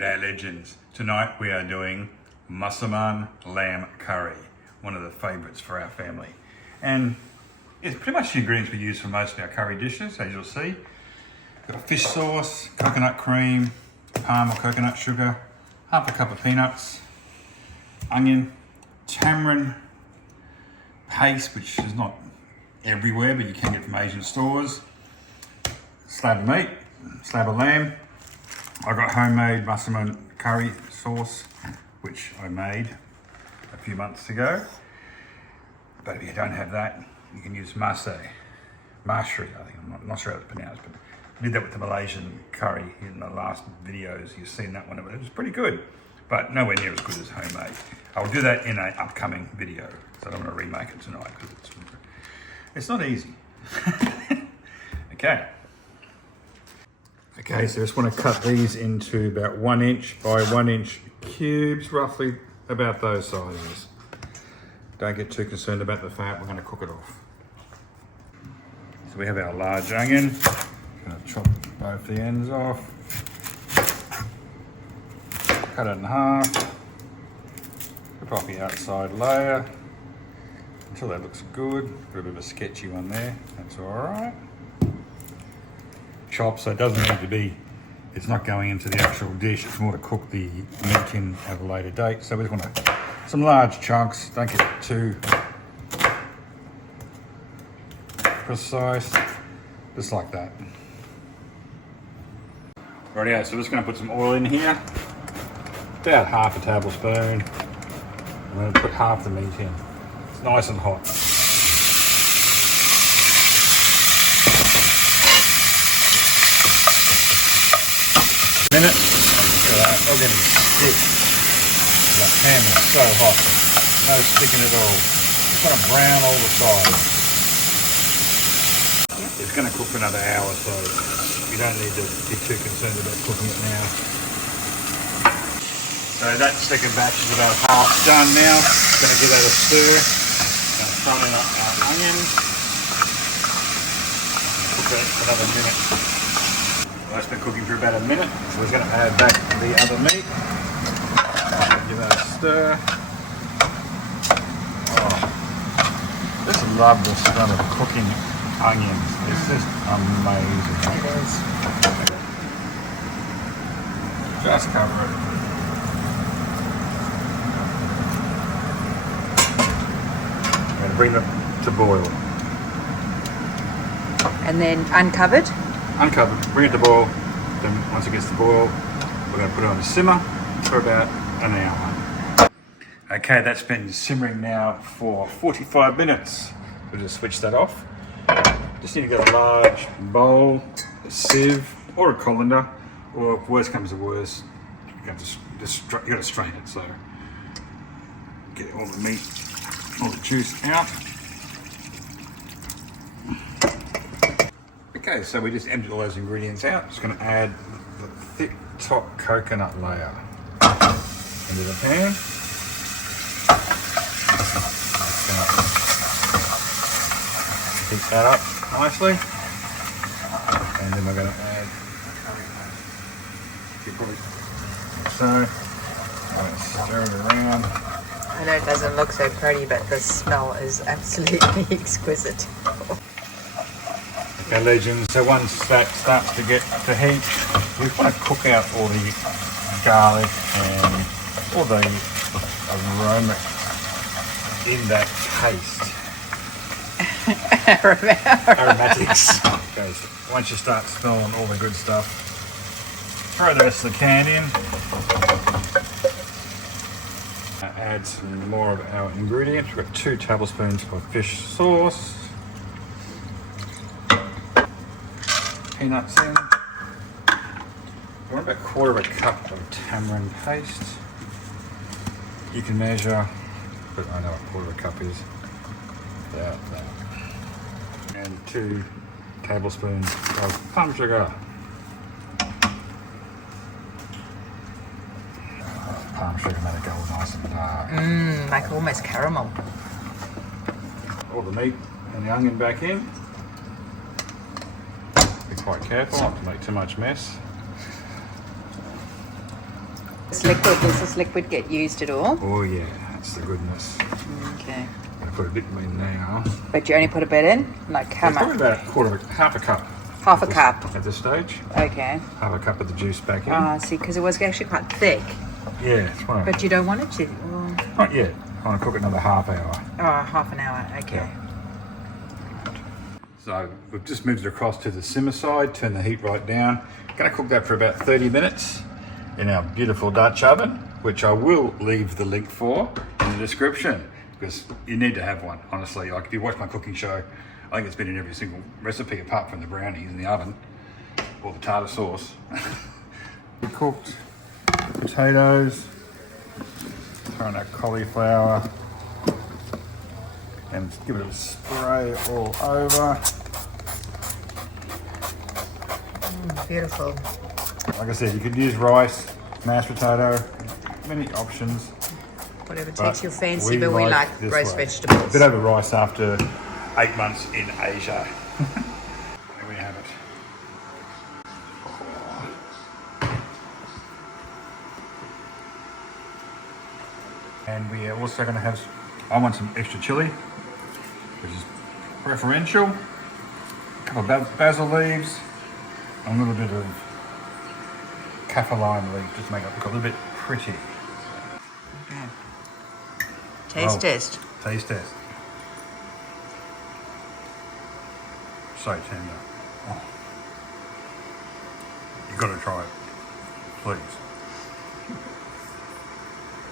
Our legends. Tonight we are doing Massaman Lamb Curry, one of the favourites for our family. And it's pretty much the ingredients we use for most of our curry dishes, as you'll see. Got a fish sauce, coconut cream, palm or coconut sugar, half a cup of peanuts, onion, tamarind paste, which is not everywhere, but you can get from Asian stores, slab of meat, slab of lamb. I got homemade Massaman curry sauce, which I made a few months ago. But if you don't have that, you can use masari, I think. I'm not sure how it's pronounced, but I did that with the Malaysian curry in the last videos. You've seen that one, but it was pretty good, but nowhere near as good as homemade. I'll do that in an upcoming video, so I don't want to remake it tonight because it's not easy. Okay, so I just want to cut these into about 1 inch by 1 inch cubes, roughly about those sizes. Don't get too concerned about the fat, we're going to cook it off. So we have our large onion, I'm going to chop both the ends off, cut it in half, rip off the outside layer until that looks good. Got a bit of a sketchy one there, that's alright. Chop, so it doesn't need to be, it's not going into the actual dish, it's more to cook the meat in at a later date. So we just want some large chunks, don't get too precise, just like that. Rightio, so we're just going to put some oil in here, about half a tablespoon. I'm going to put half the meat in. It's nice and hot. Minute. Look at that, I'm getting stick. That pan is so hot. No sticking at all. It's going to brown all the sides. It's going to cook for another hour, so you don't need to be too concerned about cooking it now. So that second batch is about half done now. Going to give that a stir. Going to throw in our onions. Cook that for another minute. Well, it's been cooking for about a minute, so we're going to add back the other meat. Give that a stir. Oh, just love the smell of cooking onions. It's just amazing. It is. Just cover it. I'm going to bring them to boil. And then uncovered? Uncovered, bring it to boil. Then once it gets to boil, we're going to put it on the simmer for about an hour. Okay, that's been simmering now for 45 minutes. We'll just switch that off. Just need to get a large bowl, a sieve, or a colander, or if worst comes to worst, you got to strain it. So get all the meat, all the juice out. Okay, so we just emptied all those ingredients out. Just going to add the thick top coconut layer into the pan. Heat that up nicely. And then we're going to add so. I'm going to stir it around. I know it doesn't look so pretty, but the smell is absolutely exquisite. Okay, legends, so once that starts to get to heat, we want to cook out all the garlic and all the aroma in that paste. Aromatics. Okay, so once you start smelling all the good stuff, throw the rest of the can in. Add some more of our ingredients. We've got 2 tablespoons of fish sauce. Peanuts in. I want about 1/4 cup of tamarind paste. You can measure, but I know what 1/4 cup is. About that. And 2 tablespoons of palm sugar. Palm sugar made it go nice and dark. Like almost caramel. All the meat and the onion back in. Be quite careful not to make too much mess. Does this liquid get used at all? Oh yeah, that's the goodness. Okay. I'm gonna put a bit in now. But you only put a bit in? Like how Probably much? about half a cup. Half a cup. At this stage. Okay. Half a cup of the juice back in. Ah, see, because it was actually quite thick. Yeah, it's one. But you don't want it to? Well, Not yet. I want to cook it another half hour. oh, half an hour. Okay. Yeah. So we've just moved it across to the simmer side, turn the heat right down. Going to cook that for about 30 minutes in our beautiful Dutch oven, which I will leave the link for in the description because you need to have one, honestly. Like if you watch my cooking show, I think it's been in every single recipe apart from the brownies in the oven or the tartar sauce. Cooked potatoes, throw in our cauliflower and give it a spray all over. Beautiful. Like I said, you could use rice, mashed potato, many options. Whatever takes your fancy, but we like this roast way. vegetables. A bit over rice after 8 months in Asia. There we have it. And we are also going to have, I want some extra chili, which is preferential. A couple of basil leaves, and a little bit of kaffir lime leaf, just to make it look a little bit pretty. Okay. Taste test. Taste test. So tender. Oh. You've got to try it, please.